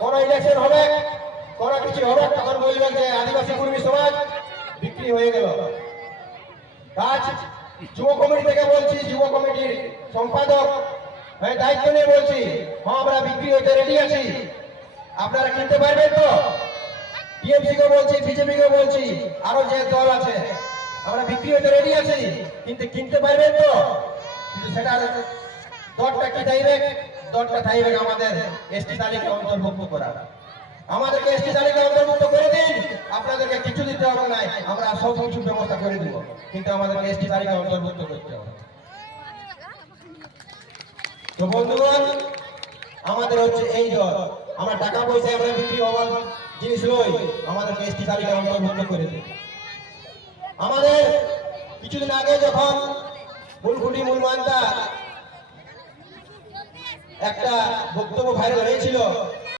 কোন ইলেকশন হবে, কোন কিছু হবে, তখন বলবেন যে আদিবাসী কর্মী সমাজ বিক্রি হয়ে গেল। কাজ যুব কমিটি থেকে বলছি, যুব কমিটির সম্পাদক দায়িত্ব নিয়ে বলছি, হ্যাঁ আমরা বিক্রি হতে রেডি আছি, আপনারা কিনতে পারবেন তো? টিএমসি কে বলছি, বিজেপি কে বলছি, আরো যে দল আছে, আমরা বিক্রি হতে রেডি আছি, কিন্তু কিনতে পারবেন তো? কিন্তু সেটা দরটা কি চাইবে? দরটা চাইবে আমাদের এসটি তালিকায় অন্তর্ভুক্ত করা। আমাদেরকে এসটি তালিকায় অন্তর্ভুক্ত করে দিন, আপনাদেরকে কিছু দিতে হবে না, আমরা সব কিছু ব্যবস্থা করে দিব, কিন্তু আমাদেরকে এসটি তালিকায় অন্তর্ভুক্ত করতে হবে। তো বন্ধুগণ, আমাদের হচ্ছে এই দল, আমরা টাকা পয়সা আমরা বিক্রি হওয়ার জিনিস লই, আমাদেরকে এসটি তালিকায় অন্তর্ভুক্ত করে দিন। আমাদের কিছুদিন আগে যখন ফুলকুটি মূলমান্তা একটা বক্তব্য ভাইরাল হয়েছিল,